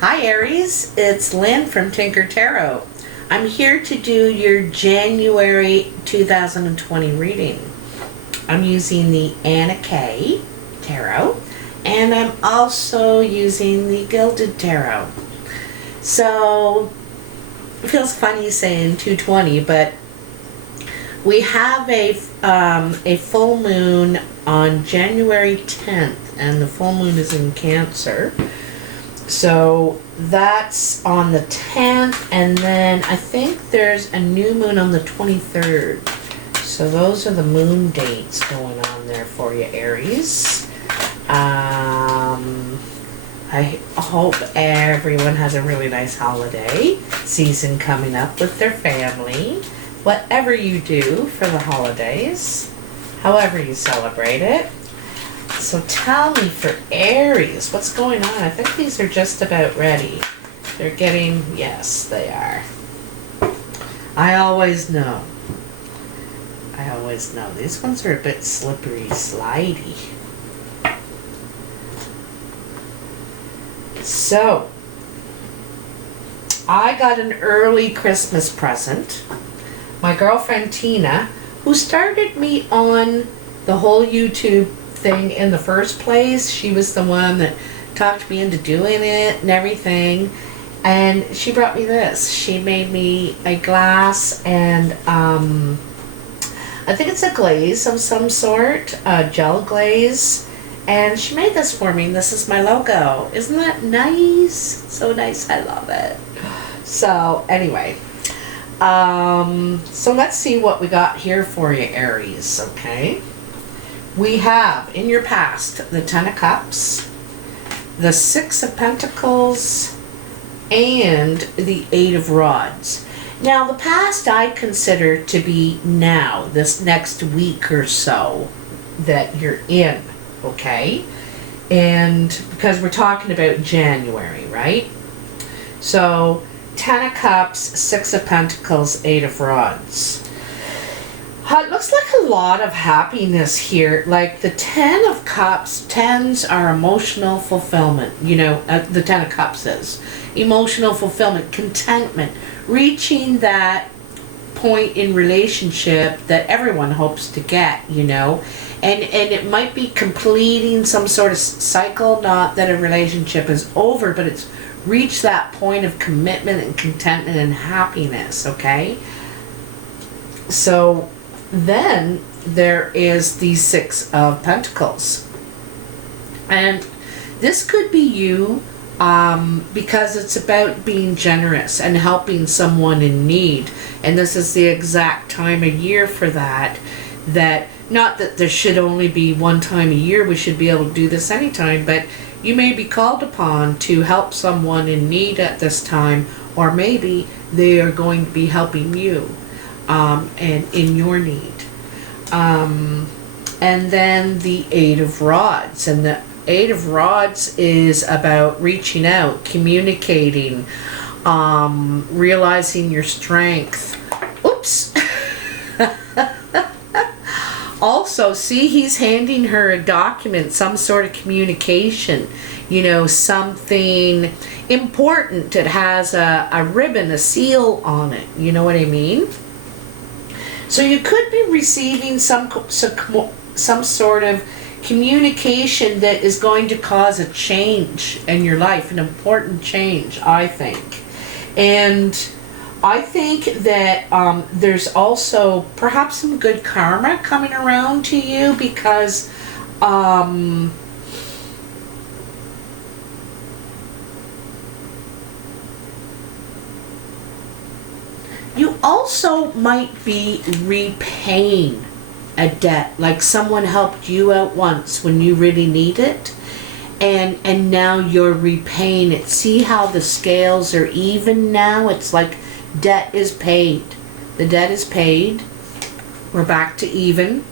Hi Aries, it's Lynn from Tinker Tarot. I'm here to do your January 2020 reading. I'm using the Anna K Tarot, and I'm also using the Gilded Tarot. So, it feels funny saying 220, but we have a full moon on January 10th, and the full moon is in Cancer. So that's on the 10th, and then I think there's a new moon on the 23rd. So those are the moon dates going on there for you, Aries. I hope everyone has a really nice holiday season coming up with their family. Whatever you do for the holidays, however you celebrate it. So tell me for Aries, what's going on? I think these are just about ready. They're getting, yes, they are. I always know. These ones are a bit slippery, slidey. So, I got an early Christmas present. My girlfriend Tina, who started me on the whole YouTube thing in the first place. She was the one that talked me into doing it and everything, and she brought me this. She made me a glass, and I think it's a glaze of some sort, a gel glaze, and she made this for me. This is my logo. Isn't that nice? So nice. I love it. So anyway, so let's see what we got here for you, Aries. Okay, we have in your past the 10 of Cups, the 6 of Pentacles, and the 8 of Rods. Now, the past I consider to be now, this next week or so that you're in, okay? And because we're talking about January, right? So, 10 of Cups, 6 of Pentacles, 8 of Rods. It looks like a lot of happiness here. Like the 10 of Cups, 10s are emotional fulfillment. You know, the 10 of Cups is emotional fulfillment, contentment, reaching that point in relationship that everyone hopes to get, you know. And it might be completing some sort of cycle, not that a relationship is over, but it's reached that point of commitment and contentment and happiness, okay? So then there is the 6 of Pentacles. And this could be you because it's about being generous and helping someone in need. And this is the exact time of year for that. That, not that there should only be one time a year, we should be able to do this anytime, but you may be called upon to help someone in need at this time, or maybe they are going to be helping you and in your need. And then the 8 of Rods, and the 8 of Rods is about reaching out, communicating, realizing your strength. Oops. Also, see, he's handing her a document, some sort of communication, you know, something important. It has a ribbon, a seal on it, you know what I mean? So you could be receiving some sort of communication that is going to cause a change in your life, an important change, I think. And I think that there's also perhaps some good karma coming around to you, because you also might be repaying a debt, like someone helped you out once when you really need it, and now you're repaying it. See how the scales are even now? It's like debt is paid. The debt is paid. We're back to even.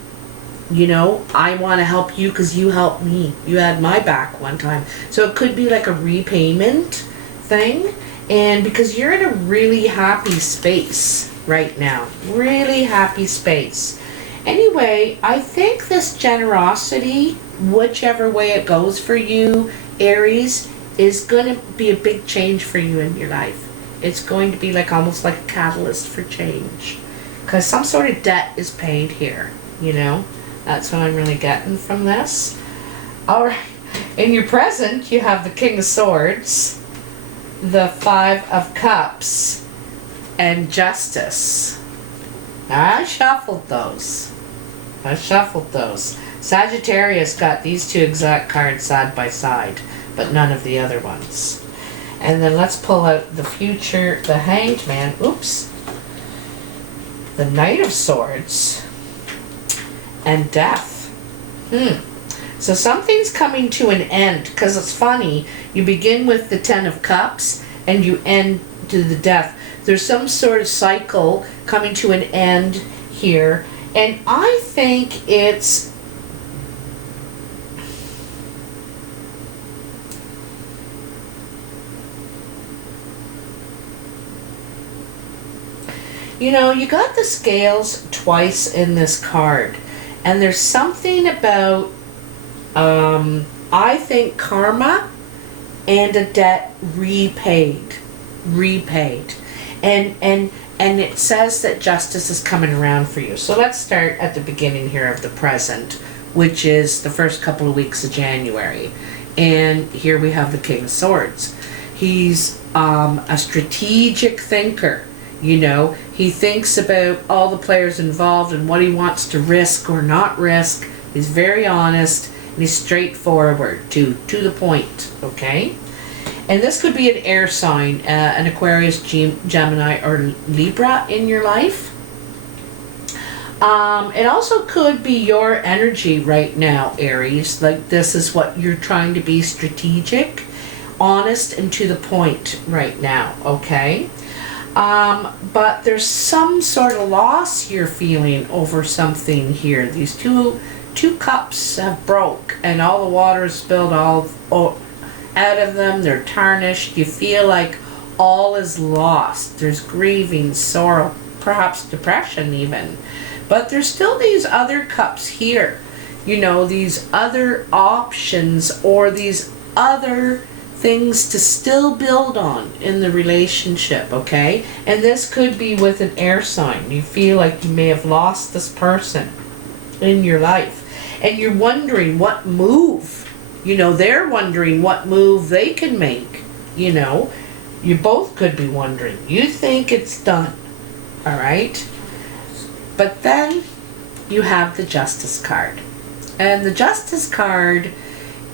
You know, I want to help you because you helped me. You had my back one time. So it could be like a repayment thing. And because you're in a really happy space right now. Really happy space. Anyway, I think this generosity, whichever way it goes for you, Aries, is going to be a big change for you in your life. It's going to be like almost like a catalyst for change. Because some sort of debt is paid here, you know? That's what I'm really getting from this. Alright, in your present, you have the King of Swords, the Five of Cups, and Justice. I shuffled those. Sagittarius got these two exact cards side by side, but none of the other ones. And then let's pull out the future, the Hanged Man, oops, the Knight of Swords, and Death. So something's coming to an end, because it's funny, you begin with the Ten of Cups, and you end to the Death. There's some sort of cycle coming to an end here, and I think it's you know, you got the scales twice in this card, and there's something about I think karma and a debt repaid, and it says that justice is coming around for you. So let's start at the beginning here of the present, which is the first couple of weeks of January. And here we have the King of Swords. He's a strategic thinker. You know, he thinks about all the players involved and what he wants to risk or not risk. He's very honest and he's straightforward, to the point, okay? And this could be an air sign, an Aquarius, Gemini, or Libra in your life. It also could be your energy right now, Aries. Like, this is what you're trying to be: strategic, honest, and to the point right now, okay? But there's some sort of loss you're feeling over something here. These two cups have broke and all the water is spilled all out of them. They're tarnished. You feel like all is lost. There's grieving, sorrow, perhaps depression even. But there's still these other cups here. You know, these other options or these other things to still build on in the relationship, okay? And this could be with an air sign. You feel like you may have lost this person in your life. And you're wondering what move, you know, they're wondering what move they can make, you know. You both could be wondering. You think it's done, all right? But then you have the Justice card. And the Justice card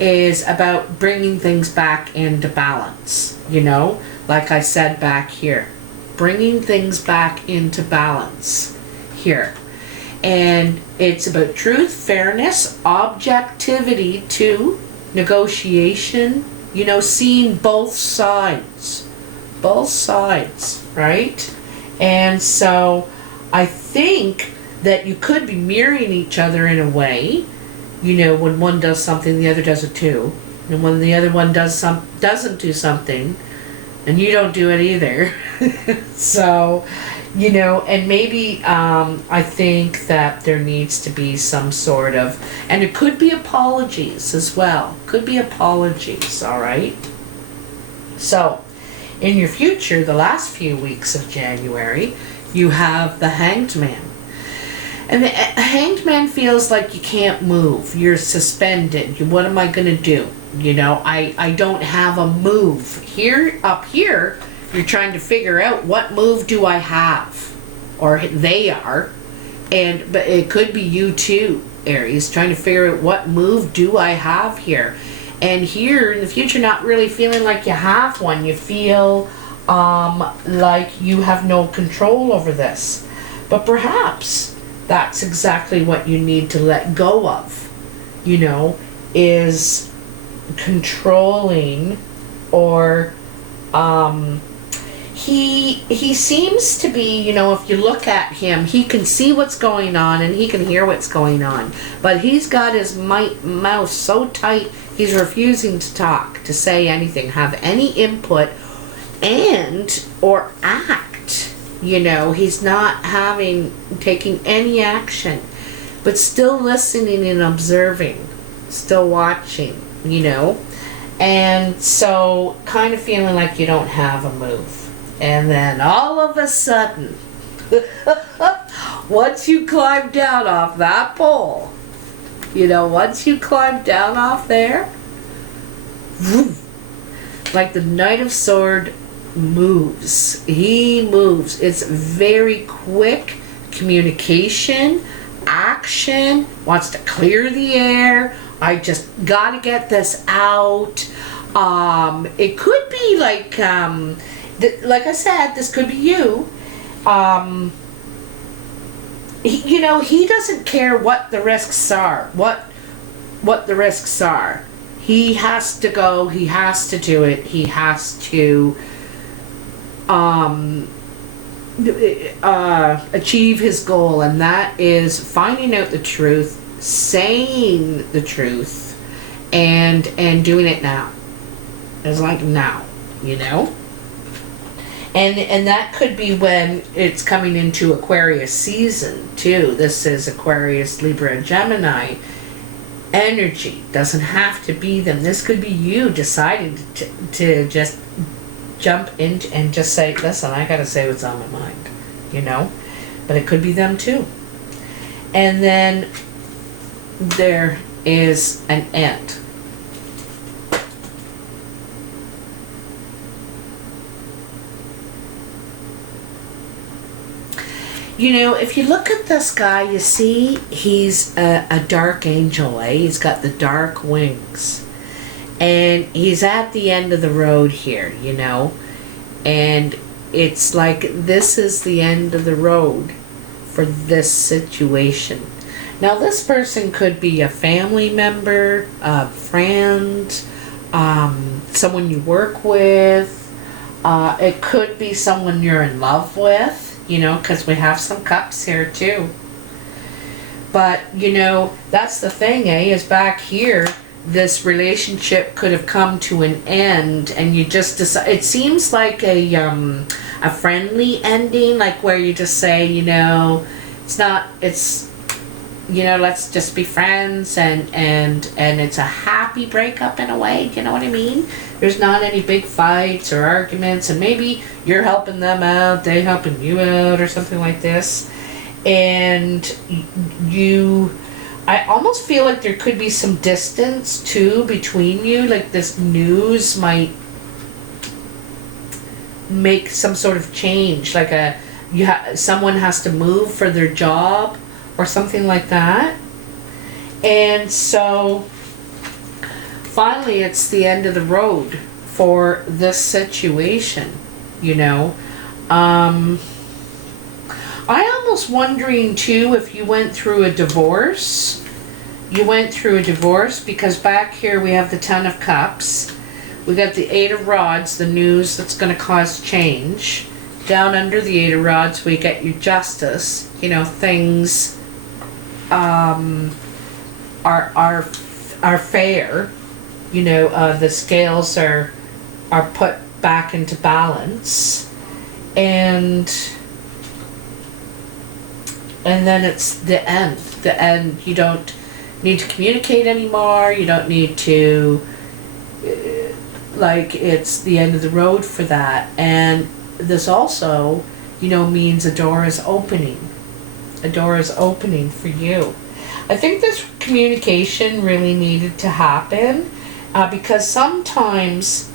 is about bringing things back into balance, you know, like I said back here, bringing things back into balance here. And it's about truth, fairness, objectivity too, negotiation, you know, seeing both sides, right? And so I think that you could be mirroring each other in a way. You know, when one does something, the other does it too. And when the other one doesn't do something, and you don't do it either. So, you know, and maybe I think that there needs to be some sort of, and it could be apologies as well. Could be apologies, all right? So, in your future, the last few weeks of January, you have the Hanged Man. And the Hanged Man feels like you can't move. You're suspended. What am I going to do? You know, I don't have a move. Here, up here, you're trying to figure out what move do I have? Or they are. But it could be you too, Aries, trying to figure out what move do I have here. And here, in the future, not really feeling like you have one. You feel like you have no control over this. But perhaps that's exactly what you need to let go of, you know, is controlling, or he seems to be, you know, if you look at him, he can see what's going on and he can hear what's going on, but he's got his mouth so tight, he's refusing to talk, to say anything, have any input, and or act. You know, he's not taking any action, but still listening and observing, still watching, you know. And so kind of feeling like you don't have a move. And then all of a sudden, once you climb down off that pole, once you climb down off there, like the Knight of Sword moves. He moves. It's very quick communication, action, wants to clear the air. I just gotta get this out. It could be like I said, this could be you. He doesn't care what the risks are. What the risks are. He has to go. He has to do it. He has to achieve his goal, and that is finding out the truth, saying the truth, and doing it now. It's like now, And that could be when it's coming into Aquarius season too. This is Aquarius, Libra, Gemini energy. Doesn't have to be them. This could be you deciding to just jump in and just say, listen, I gotta say what's on my mind, But it could be them too. And then there is an end. If you look at this guy, you see he's a dark angel, eh? He's got the dark wings. And he's at the end of the road here, And it's like this is the end of the road for this situation. Now, this person could be a family member, a friend, someone you work with. It could be someone you're in love with. Because we have some cups here too. But, that's the thing, is back here, this relationship could have come to an end, and you just decide, it seems like a friendly ending, like where you just say, let's just be friends, and it's a happy breakup in a way, you know what I mean? There's not any big fights or arguments, and maybe you're helping them out, they helping you out, or something like this. And I almost feel like there could be some distance too between you, like this news might make some sort of change, like someone has to move for their job or something like that. And so finally it's the end of the road for this situation, I almost wondering too if you went through a divorce. Because back here we have the Ten of Cups. We got the Eight of Rods, the news that's going to cause change. Down under the Eight of Rods we get your Justice. Things are fair. The scales are put back into balance, and then it's the end. You don't need to communicate anymore. You don't need to, it's the end of the road for that. And this also, means a door is opening. A door is opening for you. I think this communication really needed to happen because sometimes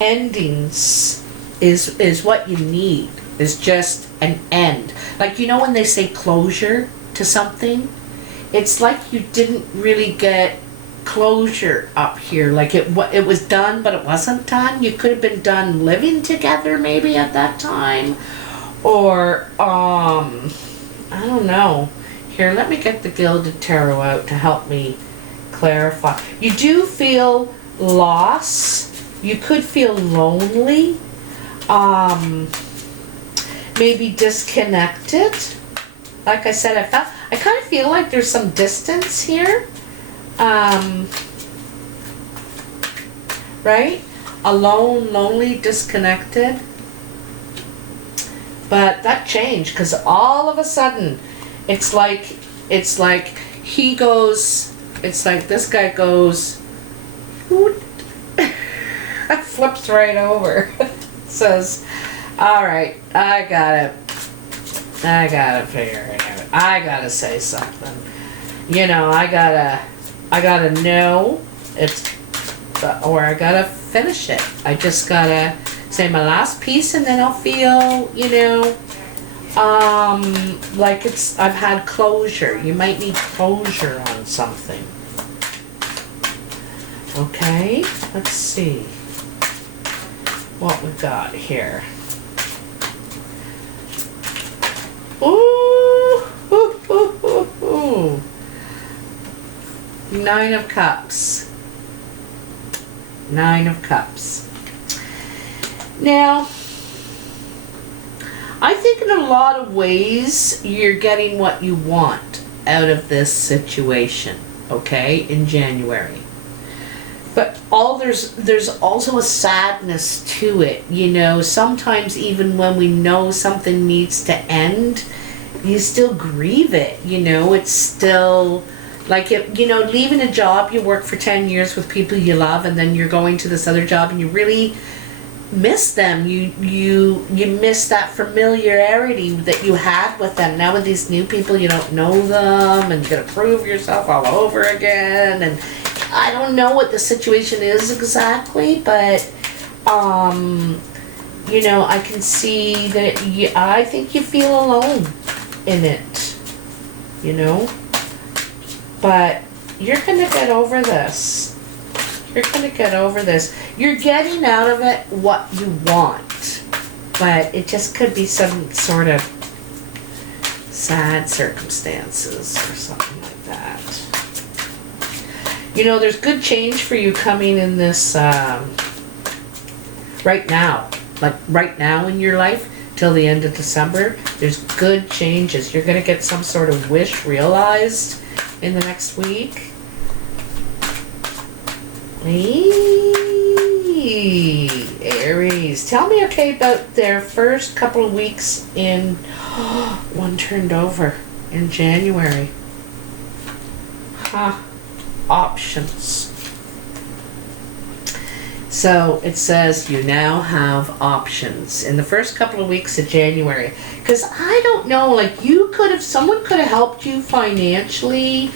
endings is what you need, is just an end. Like, when they say closure to something, it's like you didn't really get closure up here. Like it was done, but it wasn't done. You could have been done living together maybe at that time. Or, I don't know. Here, let me get the Gilded Tarot out to help me clarify. You do feel loss. You could feel lonely. Maybe disconnected. Like I said, I kind of feel like there's some distance here. Right? Alone, lonely, disconnected. But that changed because all of a sudden it's like he goes, it's like this guy goes flips right over. Says, all right, I gotta figure it out. I gotta say something. You know, I gotta know it's, or I gotta finish it. I just gotta say my last piece, and then I'll feel, you know, like I've had closure. You might need closure on something. Okay, let's see what we got here. Ooh, ooh, ooh, ooh, ooh. 9 of Cups. 9 of Cups. Now, I think in a lot of ways you're getting what you want out of this situation, okay, in January. But there's also a sadness to it, you know. Sometimes even when we know something needs to end, you still grieve it, you know. It's still like, you know, leaving a job you work for 10 years with people you love, and then you're going to this other job and you really miss them. You miss that familiarity that you had with them. Now with these new people, you don't know them, and you gotta prove yourself all over again. And I don't know what the situation is exactly, but you know, I can see that I think you feel alone in it, you know. But you're gonna get over this. You're gonna get over this. You're getting out of it what you want, but it just could be some sort of sad circumstances or something like that. You know, there's good change for you coming in this right now. Like right now in your life, till the end of December, there's good changes. You're gonna get some sort of wish realized in the next week. Aries, tell me, okay, about their first couple of weeks in one turned over in January. Options. So it says you now have options in the first couple of weeks of January. Because I don't know, like someone could have helped you financially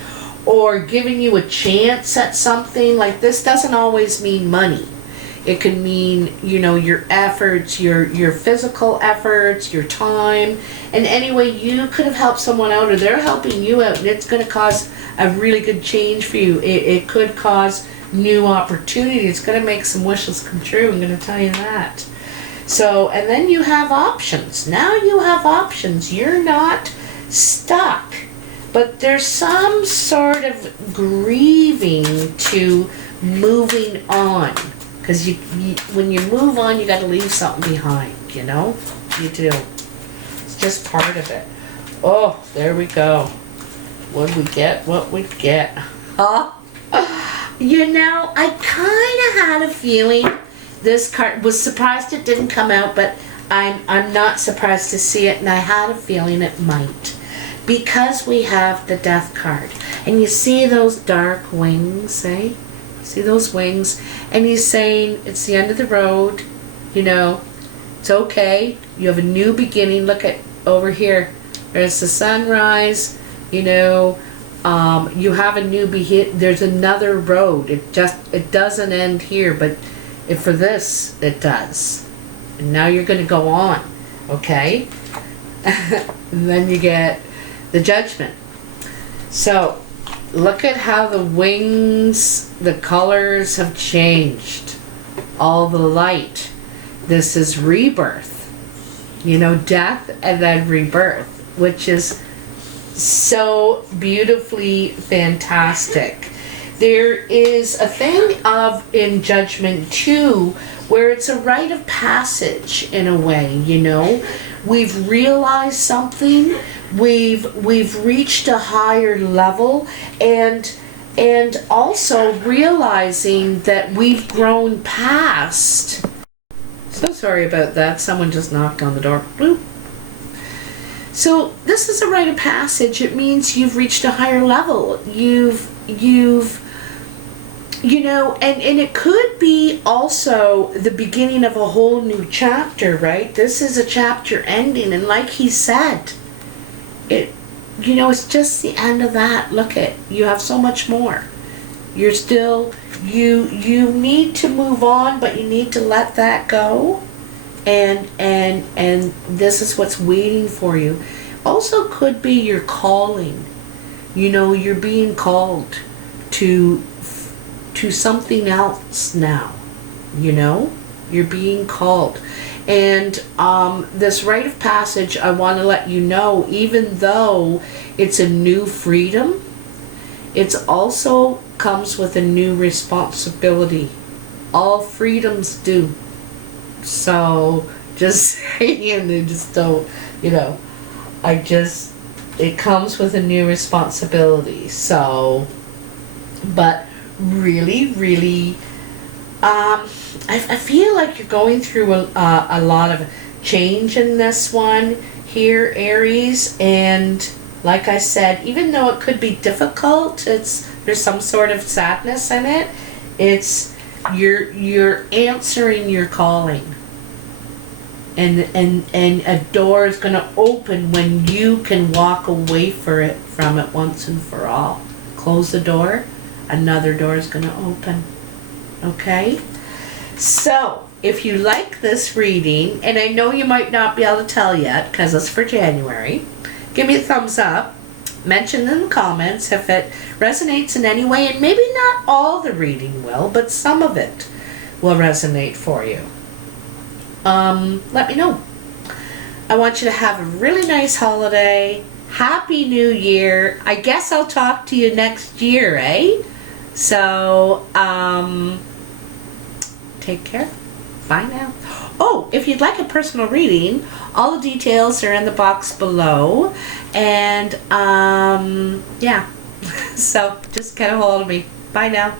or given you a chance at something. Like, this doesn't always mean money. It can mean, you know, your efforts, your physical efforts, your time. And anyway, you could have helped someone out, or they're helping you out, and it's going to cause a really good change for you. It could cause new opportunity. It's going to make some wishes come true. I'm going to tell you that. So, and then you have options. Now you have options. You're not stuck. But there's some sort of grieving to moving on. Because when you move on, you got to leave something behind, you know? You do. It's just part of it. Oh, there we go. What'd we get? What we get? Huh? You know, I kind of had a feeling this card, was surprised it didn't come out, but I'm not surprised to see it, and I had a feeling it might. Because we have the Death card. And you see those dark wings, eh? See those wings? And he's saying it's the end of the road, you know, it's okay. You have a new beginning. Look at over here. There's the sunrise, you know. You have a new there's another road. It doesn't end here, but for this it does. And now you're going to go on, okay? And then you get the Judgment. So look at how the wings, the colors have changed. All the light. This is rebirth. You know, death and then rebirth, which is so beautifully fantastic. There is a thing in Judgment too, where it's a rite of passage in a way, you know. We've realized something, we've reached a higher level, and also realizing that we've grown past. So sorry about that, someone just knocked on the door. Bloop. So this is a rite of passage. It means you've reached a higher level. You've You know, and it could be also the beginning of a whole new chapter, right? This is a chapter ending, and like he said, it, you know, it's just the end of that. Look at, you have so much more. You're still, you need to move on, but you need to let that go. And this is what's waiting for you. Also could be your calling. You know, you're being called to something else now. You know, you're being called. And this rite of passage, I want to let you know, even though it's a new freedom, it's also comes with a new responsibility. All freedoms do. So just saying, they just don't, you know, it comes with a new responsibility. So, but really, really, I feel like you're going through a lot of change in this one here, Aries, and like I said, even though it could be difficult, there's some sort of sadness in it. It's you're answering your calling, and a door is going to open when you can walk away from it once and for all. Close the door, another door is going to open. Okay? So, if you like this reading, and I know you might not be able to tell yet because it's for January, give me a thumbs up. Mention in the comments if it resonates in any way, and maybe not all the reading will, but some of it will resonate for you. Let me know. I want you to have a really nice holiday. Happy New Year. I guess I'll talk to you next year, eh? So, take care. Bye now. Oh, if you'd like a personal reading, all the details are in the box below. And, yeah. So, just get a hold of me. Bye now.